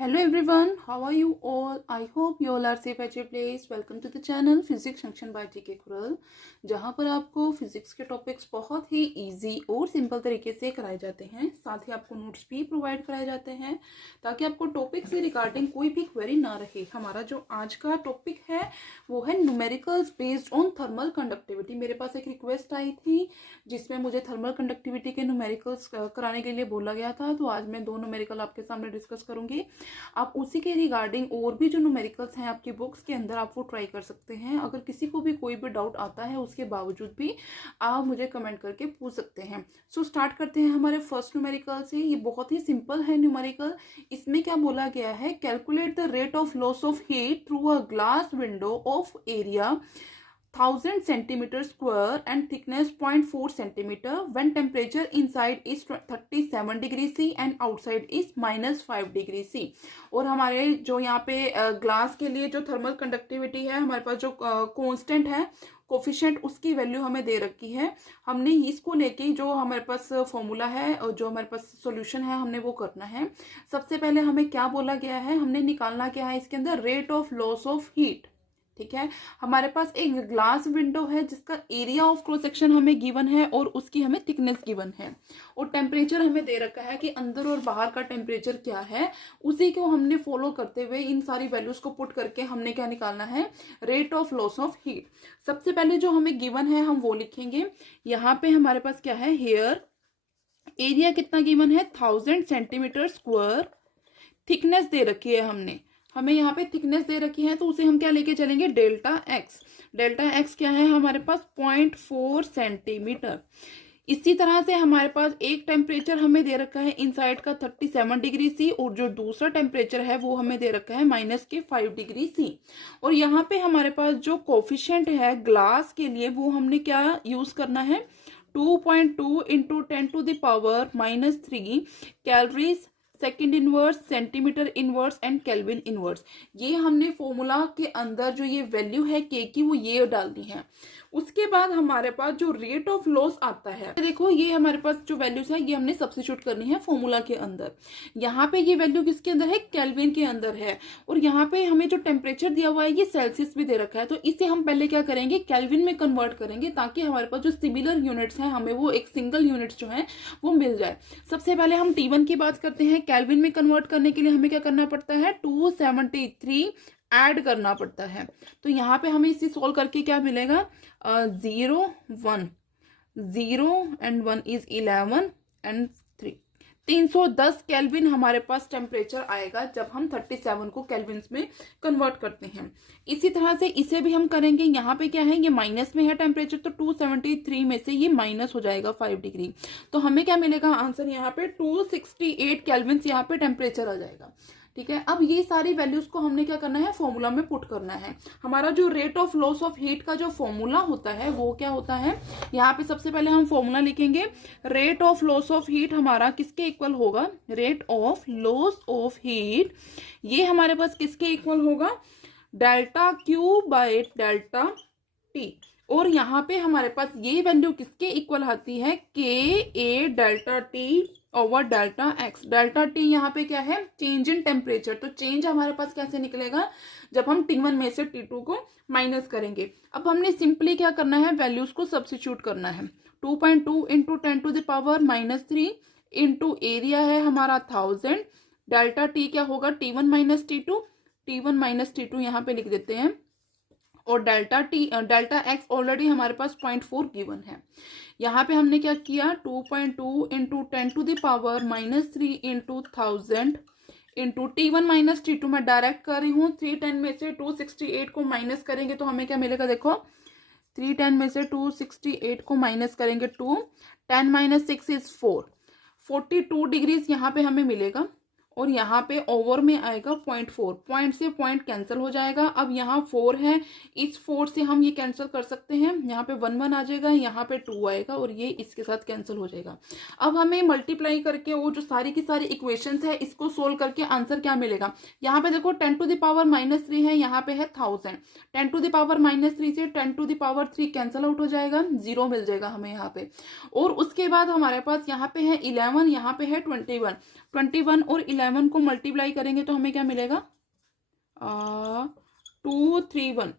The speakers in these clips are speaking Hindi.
Hello everyone, how are you all? I hope you all are safe at your place. Welcome to the channel Physics Junction by TK Kural, जहाँ पर आपको फिजिक्स के टॉपिक्स बहुत ही इजी और सिंपल तरीके से कराए जाते हैं। साथ ही आपको नोट्स भी प्रोवाइड कराए जाते हैं ताकि आपको टॉपिक से रिगार्डिंग कोई भी क्वेरी ना रहे। हमारा जो आज का टॉपिक है वो है numericals based on thermal conductivity. मेरे पास एक रिक्वेस्ट आई थी जिसमें मुझे थर्मल कंडक्टिविटी के न्यूमेरिकल्स कराने के लिए बोला गया था, तो आज मैं दो न्यूमेरिकल आपके सामने डिस्कस करूंगी। आप उसी के रिगार्डिंग और भी जो न्यूमेरिकल्स हैं आपकी बुक्स के अंदर आप वो ट्राई कर सकते हैं। अगर किसी को भी कोई भी डाउट आता है उसके बावजूद भी आप मुझे कमेंट करके पूछ सकते हैं। सो स्टार्ट करते हैं हमारे फर्स्ट न्यूमेरिकल से। ये बहुत ही सिंपल है न्यूमेरिकल। इसमें क्या बोला गया है, calculate the rate of loss of heat through a glass window of area 1000 centimeter square and thickness 0.4 centimeter when temperature inside is 37 degree C and outside is -5 degree C। और हमारे जो यहाँ पे ग्लास के लिए जो थर्मल कंडक्टिविटी है, हमारे पास जो कांस्टेंट है कोफिशिएंट, उसकी वैल्यू हमें दे रखी है। हमने इसको लेके जो हमारे पास फॉर्मूला है और जो हमारे पास सॉल्यूशन है हमने वो करना है। सबसे पहले हमें क्या बोला गया है, हमने निकालना क्या है इसके अंदर, rate of loss of heat. ठीक है, हमारे पास एक ग्लास विंडो है जिसका एरिया ऑफ क्रॉस सेक्शन हमें गिवन है और उसकी हमें थिकनेस गिवन है, और टेम्परेचर हमें दे रखा है कि अंदर और बाहर का टेम्परेचर क्या है। उसी को हमने फॉलो करते हुए इन सारी वैल्यूज को पुट करके हमने क्या निकालना है, rate of loss of heat. सबसे पहले जो हमें गिवन है हम वो लिखेंगे। यहाँ पे हमारे पास क्या है, हेयर एरिया कितना गिवन है, 1000 सेंटीमीटर स्क्वायर, थिकनेस दे रखी है हमें यहाँ पे थिकनेस दे रखी है, तो उसे हम क्या लेके चलेंगे, डेल्टा एक्स। डेल्टा एक्स क्या है हमारे पास, 0.4 सेंटीमीटर। इसी तरह से हमारे पास एक टेम्परेचर हमें दे रखा है इनसाइड का 37 डिग्री सी, और जो दूसरा टेम्परेचर है वो हमें दे रखा है -5 डिग्री सी। और यहाँ पे हमारे पास जो कोफिशिएंट है ग्लास के लिए वो हमने क्या यूज करना है, 2.2 into 10⁻³ calories second inverse, centimetre inverse and kelvin inverse. ये हमने फॉर्मूला के अंदर जो ये वैल्यू है के की वो ये डालनी है। उसके बाद हमारे पास जो रेट ऑफ लॉस आता है, देखो ये हमारे पास जो वैल्यूज है ये हमने सब्स्टिट्यूट करनी है फॉर्मूला के अंदर। यहाँ पे ये वैल्यू किसके अंदर है, केल्विन के अंदर है। और यहाँ पे हमें जो टेम्परेचर दिया हुआ है ये सेल्सियस भी दे रखा है, तो इसे हम पहले क्या करेंगे, केल्विन में कन्वर्ट करेंगे ताकि हमारे पास जो सिमिलर यूनिट्स हैं हमें वो एक सिंगल यूनिट्स जो है वो मिल जाए। सबसे पहले हम T1 की बात करते हैं। केल्विन में कन्वर्ट करने के लिए हमें क्या करना पड़ता है, 273 ऐड करना पड़ता है। तो यहाँ पे हमें इसे सोल्व करके क्या मिलेगा, 0 1 0 एंड 1 इज 11 एंड 3 310 केल्विन हमारे पास टेम्परेचर आएगा जब हम 37 को केल्विन्स में कन्वर्ट करते हैं। इसी तरह से इसे भी हम करेंगे। यहाँ पे क्या है, ये माइनस में है टेम्परेचर, तो 273 में से ये माइनस हो जाएगा 5 डिग्री, तो हमें क्या मिलेगा आंसर, यहाँ पे 268 केल्विन्स यहाँ पे टेम्परेचर आ जाएगा। ठीक है, अब ये सारी वैल्यूज को हमने क्या करना है, फॉर्मूला में पुट करना है। हमारा जो rate of loss of heat का जो फॉर्मूला होता है वो क्या होता है, यहाँ पे सबसे पहले हम फॉर्मूला लिखेंगे। Rate of loss of heat हमारा किसके इक्वल होगा, rate of loss of heat ये हमारे पास किसके इक्वल होगा, delta Q by delta T. और यहाँ पे हमारे पास ये वैल्यू किसके इक्वल आती है, K A delta T over delta x. Delta T यहाँ पे क्या है, चेंज इन टेम्परेचर। तो चेंज हमारे पास कैसे निकलेगा, जब हम T1 में से T2 को माइनस करेंगे। अब हमने सिंपली क्या करना है, वैल्यूज को सब्स्टिट्यूट करना है। 2.2 इंटू 10⁻³ इंटू एरिया है हमारा 1000, डेल्टा टी क्या होगा, T1 minus T2, T1 minus T2 यहाँ पे लिख देते हैं। और डेल्टा एक्स ऑलरेडी हमारे पास 0.4 गिवन है। यहाँ पे हमने क्या किया, 2.2 into 10⁻³ into 1000 into T1 minus T2 मैं डायरेक्ट कर रही हूँ। 310 में से 268 को माइनस करेंगे तो हमें क्या मिलेगा, देखो 310 में से 268 को माइनस करेंगे 2, 10 माइनस 6 इज 4, 42 डिग्रीज यहाँ पे हमें मिलेगा। और यहाँ पे ओवर में आएगा 0.4, पॉइंट से पॉइंट कैंसिल हो जाएगा। अब यहाँ 4 है, इस 4 से हम ये कैंसिल कर सकते हैं, यहाँ पे 1 1 आ जाएगा, यहाँ पे 2 आएगा और ये इसके साथ कैंसिल हो जाएगा। अब हमें मल्टीप्लाई करके वो जो सारी की सारी इक्वेशंस है इसको सोल्व करके आंसर क्या मिलेगा, यहाँ पे देखो 10⁻³ है, यहाँ पे है 1000, 10⁻³ से 10⁻³ कैंसिल आउट हो जाएगा, 0 मिल जाएगा हमें यहाँ पे। और उसके बाद हमारे पास यहाँ पे है 11, यहाँ पे है 21, 21 और 11 को मल्टीप्लाई करेंगे तो हमें क्या मिलेगा, 231।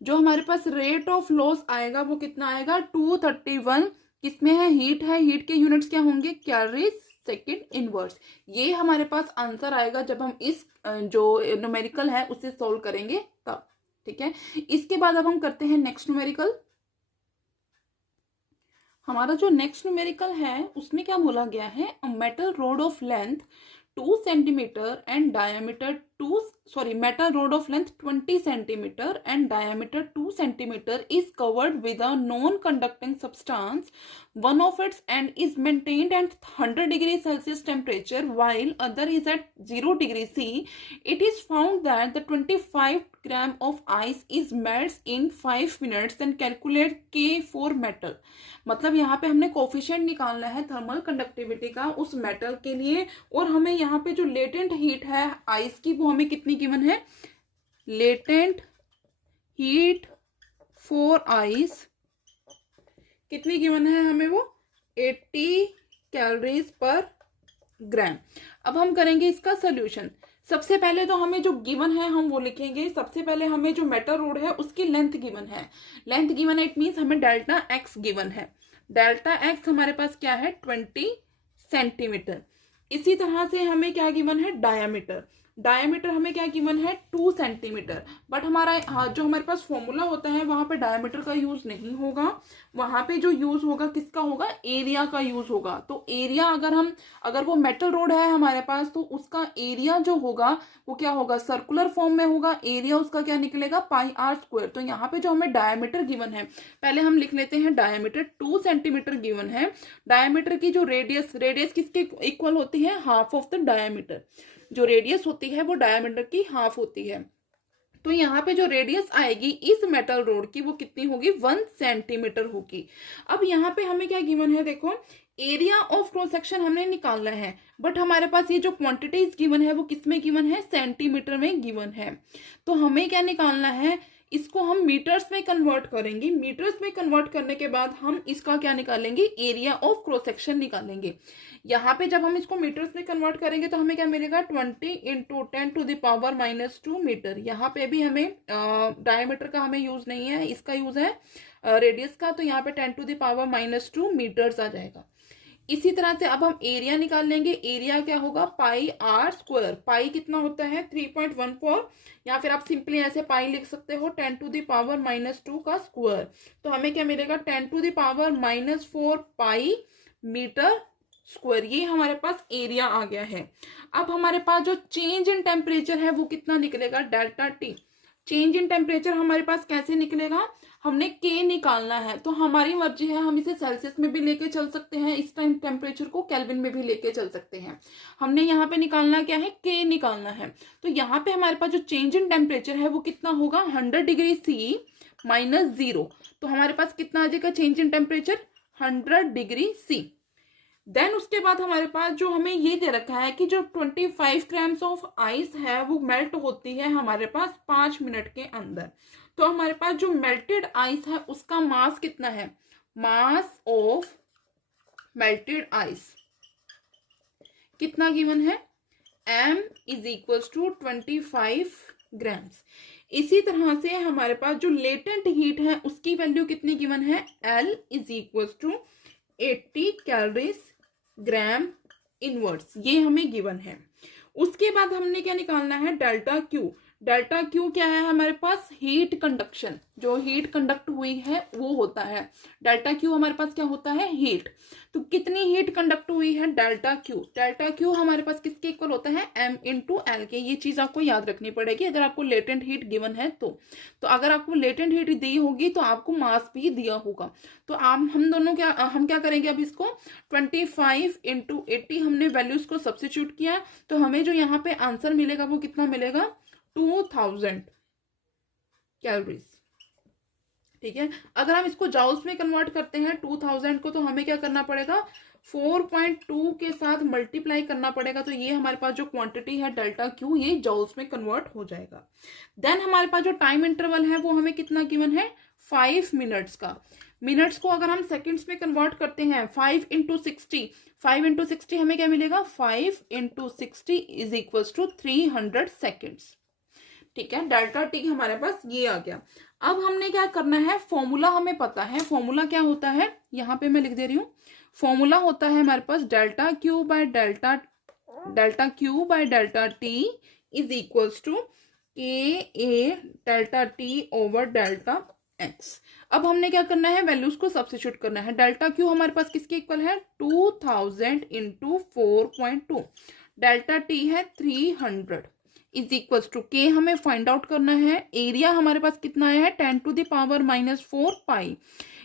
जो हमारे पास रेट ऑफ लॉस आएगा वो कितना आएगा, 231। किसमें है, हीट है, हीट के यूनिट्स क्या होंगे, कैलोरीज सेकंड इनवर्स। ये हमारे पास आंसर आएगा जब हम इस जो न्यूमेरिकल है उसे सोल्व करेंगे तब। ठीक है, इसके बाद अब हम करते हैं नेक्स्ट न्यूमेरिकल। हमारा जो नेक्स्ट न्यूमेरिकल है उसमें क्या बोला गया है, a metal road of length 2 centimetre and diameter metal rod of length 20 centimeter and diameter 2 centimeter is covered with a non-conducting substance. One of its end is maintained at 100 degrees Celsius temperature while other is at 0 degrees C. It is found that the 25 gram of ice is melts in 5 minutes and calculate K for metal. मतलब यहाँ पे हमने कोफिशिएंट निकालना है थर्मल कंडक्टिविटी का उस मेटल के लिए, और हमें यहाँ पे जो लेटेंट हीट है आइस की वो हमें कितनी गिवन है, लेटेंट हीट फॉर आइस कितनी गिवन है हमें, वो 80 कैलोरीज पर ग्राम। अब हम करेंगे इसका सोल्यूशन। सबसे पहले तो हमें जो गिवन है हम वो लिखेंगे। सबसे पहले हमें जो मेटल रोड है उसकी लेंथ गिवन है, लेंथ गिवन है, इट मीन्स हमें डेल्टा एक्स गिवन है। डेल्टा एक्स हमारे पास क्या है, 20 सेंटीमीटर। इसी तरह से हमें क्या गिवन है, डायामीटर। डायामीटर हमें क्या गिवन है, 2 सेंटीमीटर। बट हमारा जो हमारे पास फॉर्मूला होता है वहां पे डायामीटर का यूज नहीं होगा, वहां पे जो यूज होगा किसका होगा, एरिया का यूज होगा। तो एरिया अगर वो मेटल रोड है हमारे पास तो उसका एरिया जो होगा वो क्या होगा, सर्कुलर फॉर्म में होगा। एरिया उसका क्या निकलेगा, पाई आर स्क्वायर। तो यहाँ पे जो हमें डायामीटर गिवन है, पहले हम लिख लेते हैं डायामीटर 2 सेंटीमीटर गिवन है। डायामीटर की जो रेडियस किसके इक्वल होती है, हाफ ऑफ द डायामीटर। जो रेडियस होती है वो डायमीटर की हाफ होती है। तो यहाँ पे जो रेडियस आएगी इस मेटल रोड की वो कितनी होगी, 1 सेंटीमीटर होगी। अब यहाँ पे हमें क्या गिवन है, देखो एरिया ऑफ क्रॉस सेक्शन हमने निकालना है, बट हमारे पास ये जो क्वांटिटीज गिवन है वो किसमें गिवन है, सेंटीमीटर में गिवन है। तो हमें क्या निकालना है, इसको हम मीटर्स में कन्वर्ट करेंगे। मीटर्स में कन्वर्ट करने के बाद हम इसका क्या निकालेंगे, एरिया ऑफ क्रॉस सेक्शन निकालेंगे। यहाँ पे जब हम इसको मीटर्स में कन्वर्ट करेंगे तो हमें क्या मिलेगा, 20 इंटू 10⁻⁻2 मीटर। यहाँ पे भी हमें डायमीटर का हमें यूज नहीं है, इसका यूज है रेडियस का। तो यहाँ पे 10⁻⁻2 मीटर्स आ जाएगा। इसी तरह से अब हम एरिया निकाल लेंगे। एरिया क्या होगा, पाई आर स्क्वायर। पाई कितना होता है, 3.14, या फिर आप सिंपली ऐसे पाई लिख सकते हो 10⁻⁻2 का स्क्वायर। तो हमें क्या मिलेगा, 10⁻⁻4 पाई मीटर स्क्वायर। ये हमारे पास एरिया आ गया है। अब हमारे पास जो चेंज इन टेम्परेचर है वो कितना निकलेगा, delta T. Change in temperature हमारे पास कैसे निकलेगा, हमने के निकालना है। तो हमारी मर्जी है, हम इसे सेल्सियस में भी लेके चल सकते हैं, इस टाइम टेम्परेचर को केल्विन में भी लेके चल सकते हैं। हमने यहाँ पे निकालना क्या है, के निकालना है। तो यहाँ पे हमारे पास जो चेंज इन टेम्परेचर है वो कितना होगा, 100 डिग्री C - 0। तो हमारे पास कितना आ जाएगा change in temperature, 100 degree C। Then उसके बाद हमारे पास जो हमें ये दे रखा है कि जो 25 ग्राम्स ऑफ आइस है वो मेल्ट होती है हमारे पास 5 मिनट के अंदर। तो हमारे पास जो मेल्टेड आइस है उसका मास कितना है, मास ऑफ मेल्टेड आइस कितना गिवन है, m = 25 ग्राम्स। इसी तरह से हमारे पास जो लेटेंट हीट है उसकी वैल्यू कितनी गिवन है, L = 80 कैलोरीज ग्राम इनवर्स। ये हमें गिवन है। उसके बाद हमने क्या निकालना है, डेल्टा क्यू। डेल्टा क्यू क्या है हमारे पास, हीट कंडक्शन। जो हीट कंडक्ट हुई है वो होता है डेल्टा क्यू। हमारे पास क्या होता है, हीट। तो कितनी हीट कंडक्ट हुई है, डेल्टा क्यू। डेल्टा क्यू हमारे पास किसके इक्वल होता है, m × L के। ये चीज आपको याद रखनी पड़ेगी अगर आपको लेटेंट हीट गिवन है तो अगर आपको लेटेंट हीट दी होगी तो आपको मास भी दिया होगा। तो हम क्या करेंगे, अब इसको 25 × 80 हमने वैल्यूज को सब्स्टिट्यूट किया। तो हमें जो यहाँ पे आंसर मिलेगा वो कितना मिलेगा, 2000 कैलोरीज। ठीक है, अगर हम इसको जाउल्स में कन्वर्ट करते हैं 2000 को, तो हमें क्या करना पड़ेगा, 4.2 के साथ मल्टीप्लाई करना पड़ेगा। तो ये हमारे पास जो क्वांटिटी है डेल्टा क्यू, ये जाउल्स में कन्वर्ट हो जाएगा। देन हमारे पास जो टाइम इंटरवल है वो हमें कितना गिवन है, 5 मिनट्स का। मिनट्स को अगर हम सेकंड्स में कन्वर्ट करते हैं 5 × 60, 5 × 60 हमें क्या मिलेगा, 5 × 60 इज इक्वल टू 300 सेकेंड्स। ठीक है, डेल्टा टी हमारे पास ये आ गया। अब हमने क्या करना है, फॉर्मूला हमें पता है, फॉर्मूला क्या होता है, यहाँ पे मैं लिख दे रही हूँ। फॉर्मूला होता है हमारे पास delta Q by delta T is equals to K A delta T over delta x. अब हमने क्या करना है, वैल्यूज को सब्स्टिट्यूट करना है। डेल्टा क्यू हमारे पास किसके इक्वल है, 2000 इंटू 4.2, डेल्टा टी है 300 इज इक्वल टू के हमें फाइंड आउट करना है। एरिया हमारे पास कितना आया है, 10⁻⁻4 पाई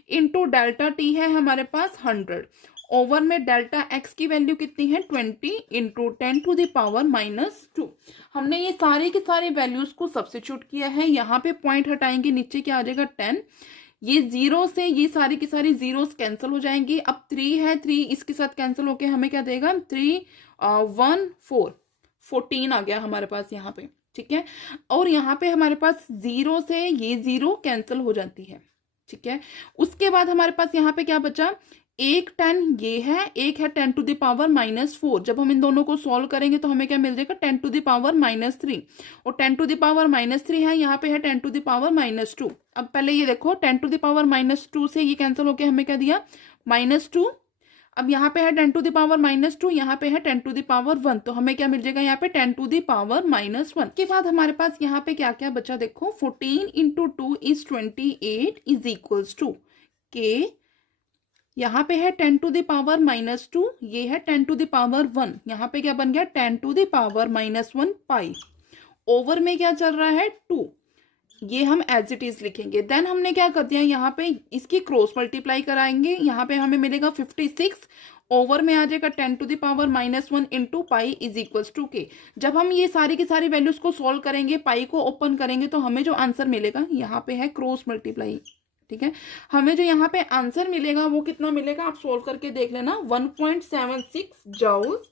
इंटू डेल्टा टी है हमारे पास 100 ओवर में डेल्टा एक्स की वैल्यू कितनी है, 20 इंटू 10⁻⁻2। हमने ये सारे की सारी वैल्यूज को सब्स्टिट्यूट किया है। यहाँ पे पॉइंट हटाएंगे, नीचे क्या आ जाएगा 10, ये 0 से ये सारी की सारी जीरोस कैंसिल हो जाएंगी। अब 3 है, 3 इसके साथ कैंसिल होके हमें क्या देगा, 3 1 4 14 आ गया हमारे पास यहाँ पे। ठीक है, और यहाँ पे हमारे पास 0 से ये 0 कैंसिल हो जाती है। ठीक है, उसके बाद हमारे पास यहाँ पे क्या बचा, एक 10 ये है, एक है 10⁻⁻4। जब हम इन दोनों को सॉल्व करेंगे तो हमें क्या मिल जाएगा, 10⁻⁻3, और 10⁻⁻3 है, यहाँ पे है 10⁻2। अब पहले ये देखो, 10⁻2 से ये कैंसिल होके हमें क्या दिया, -2। अब यहाँ पे है 10⁻2, यहाँ पे है 10⁻1, तो हमें क्या मिल जाएगा यहाँ पे 10⁻1 के बाद हमारे पास यहाँ पे क्या क्या बचा, देखो 14 into 2 is 28 is equals to k, यहाँ पे है 10⁻2, ये है 10⁻1, यहाँ पे क्या बन गया 10⁻1 पाई, ओवर में क्या चल रहा है 2, ये हम एज इट इज लिखेंगे। देन हमने क्या कर दिया, यहाँ पे इसकी क्रॉस मल्टीप्लाई कराएंगे, यहाँ पे हमें मिलेगा 56, ओवर में आ जाएगा 10⁻1 into pi is equals to k. जब हम ये सारी की सारी वैल्यूज को सॉल्व करेंगे, पाई को ओपन करेंगे, तो हमें जो आंसर मिलेगा, यहाँ पे है क्रॉस मल्टीप्लाई। ठीक है, हमें जो यहाँ पे आंसर मिलेगा वो कितना मिलेगा, आप सोल्व करके देख लेना, 1.76 joules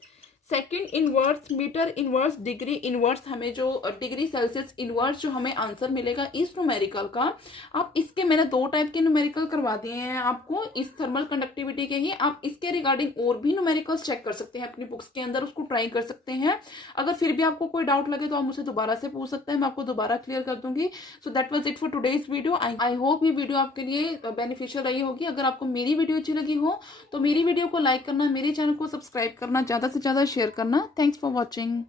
second inverse metre inverse degree inverse, हमें जो डिग्री सेल्सियस इनवर्स जो हमें आंसर मिलेगा इस न्यूमेरिकल का। आप इसके मैंने 2 टाइप के न्यूमेरिकल करवा दिए हैं आपको इस थर्मल कंडक्टिविटी के ही। आप इसके रिगार्डिंग और भी न्यूमेरिकल्स चेक कर सकते हैं अपनी बुक्स के अंदर, उसको ट्राई कर सकते हैं। अगर फिर भी आपको कोई डाउट लगे तो आप मुझसे दोबारा से पूछ सकते हैं, मैं आपको दोबारा क्लियर कर दूंगी। So that was it for today's video. I hope ये वीडियो आपके लिए बेनिफिशियल रही होगी। अगर आपको मेरी वीडियो अच्छी लगी हो तो मेरी वीडियो को लाइक करना, मेरे चैनल को सब्सक्राइब करना, ज्यादा से ज्यादा शेयर करना। Thanks for watching.